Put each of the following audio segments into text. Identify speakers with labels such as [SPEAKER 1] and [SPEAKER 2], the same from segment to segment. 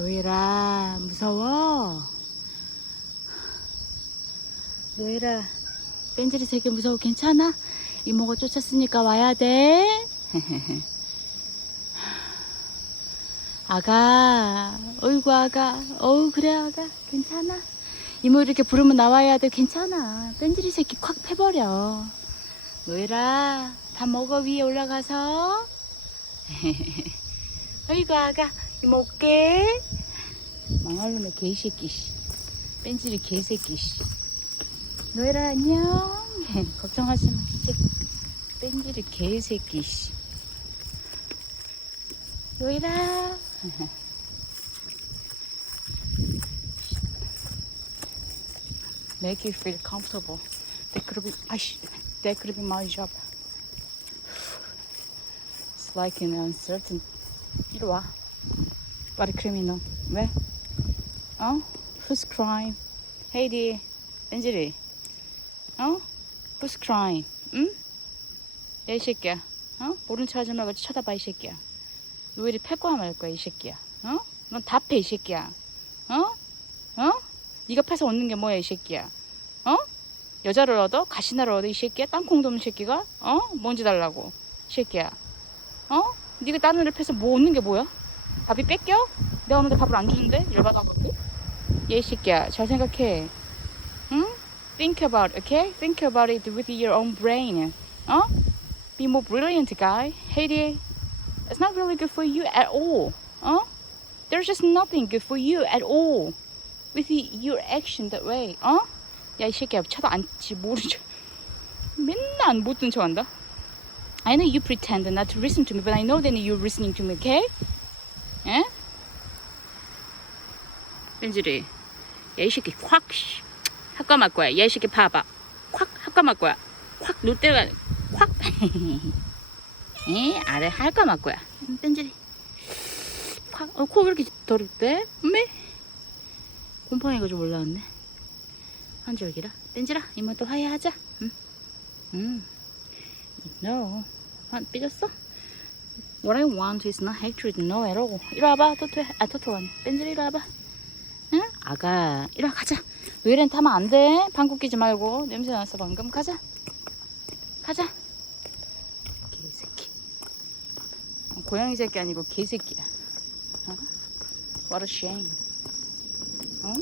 [SPEAKER 1] 노예라 무서워? 노예라 뺀질이 되게 무서워. 괜찮아? 이모가 쫓았으니까 와야 돼. 아가 어이구 아가. 어우 그래 아가. 괜찮아? 이모 이렇게 부르면 나와야 돼. 괜찮아. 뺀질이 새끼 콱 패버려. 노예라 밥 먹어. 위에 올라가서. 어이구 아가. 이모 올게 망할 놈의 개새끼 씨 뺀질이 개새끼 씨 노예라 안녕 걱정하지 마 씨. 뺀질이 개새끼 씨 노예라 make you feel comfortable that could be 아씨 that could be my job it's like an uncertain 이리 와 What a criminal 왜? 어? Who's crying? 헤이디 엔젤이 어? Who's crying? 응? 야 이 새끼야 어? 모른 척 하지 말고 쳐다봐 이 새끼야 너왜 이리 패 거야 말 거야 이 새끼야 어? 넌 다 패 이 새끼야 어? 어? 네가 패서 얻는 게 뭐야 이 새끼야 어? 여자를 얻어? 가시나를 얻어 이 새끼야? 땅콩도 없는 새끼가? 어? 뭔지 달라고 이 새끼야 어? 네가 다른 애를 패서 뭐 얻는 게 뭐야? 밥이 뺏겨? 내가 오는데 밥을 안 주는데? 열받아갖고 얘이 새끼야 잘 생각해 응? Think about it, okay? Think about it with your own brain 어? Be more brilliant guy Haiti It's not really good for you at all 어? There's just nothing good for you at all with the, your action that way 어? 야 이 새끼야 쳐도 안지 모르죠 맨날 못 듣는 척 한다 I know you pretend not to listen to me but I know that you're listening to me okay? 뺀질이 야 이 새끼 콱 씨. 학과말 거야 야 이 새끼 봐봐 콱 학과말 거야 콱 롯데가 콱 에? 아래 할까 말 거야 음, 뺀질이 콱 어, 코왜 이렇게 더럽대? 매? 곰팡이가 좀 올라왔네 한 줄기라 뺀질아 이모 또 화해하자 응? 응 No 아, 삐졌어? What I want is not hatred, no at all. 이리 와봐, 토토, 아, 토토 아니. 뺀질이 이리 와봐. 응? 아가, 이리 와, 가자. 노예는 타면 안 돼. 방귀 끼지 말고. 냄새 났어, 방금. 가자. 가자. 개새끼. 어, 고양이 새끼 아니고 개새끼야. 어? What a shame. 어?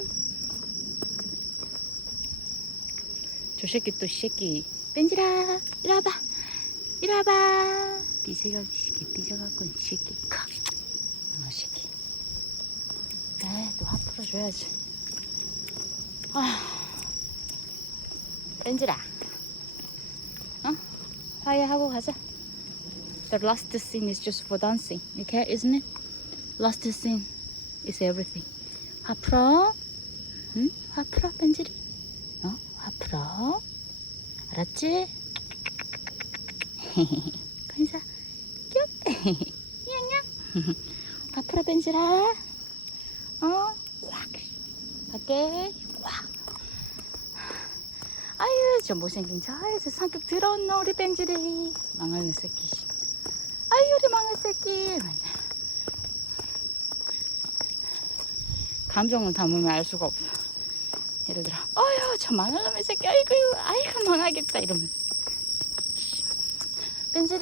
[SPEAKER 1] 저 새끼 또이 새끼. 뺀질아, 이리 와봐. 이리 와봐. 삐져가, 이 새끼. 삐져갖고, 이 새끼. 칵. 아, 새끼. 에이, 또화 풀어 줘야지. 아. 뺀질아. 어? 화해하고 가자. The last scene is just for dancing. Okay, isn't it? Last scene is everything. 화 풀어. 응? 화 풀어, 뺀질이. 어? 화 풀어. 알았지? 간사. 뀨. 냥냥. 화 풀어, 뺀질아. 어? 꽉. 밖에. 꽉. 아유, 저 못생긴 저, 저 성격 더러운 너, 우리 뺀질이. 망할 새끼. 씨. 아유, 우리 망할 새끼. 감정을 담으면 알 수가 없어. 예를 들어, 어휴, 저 망할 놈의 새끼, 아이고, 아이고, 망하겠다, 이러면. 뺀질이.